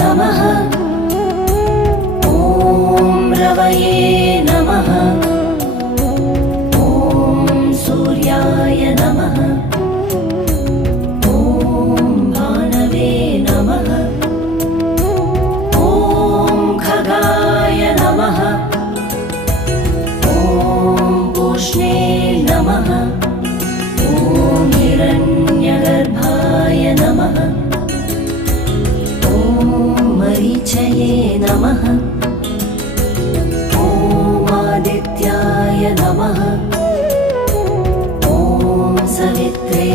नमः। ॐ रवये नमः। ॐ सूर्याय नमः। ॐ भानवे नमः। ॐ खगाय नमः। ॐ पूष्णे नमः। ॐ हिरण्यगर्भाय नमः। ॐ मरीचये नमः। ॐ आदित्याय नमः। ॐ सवित्रे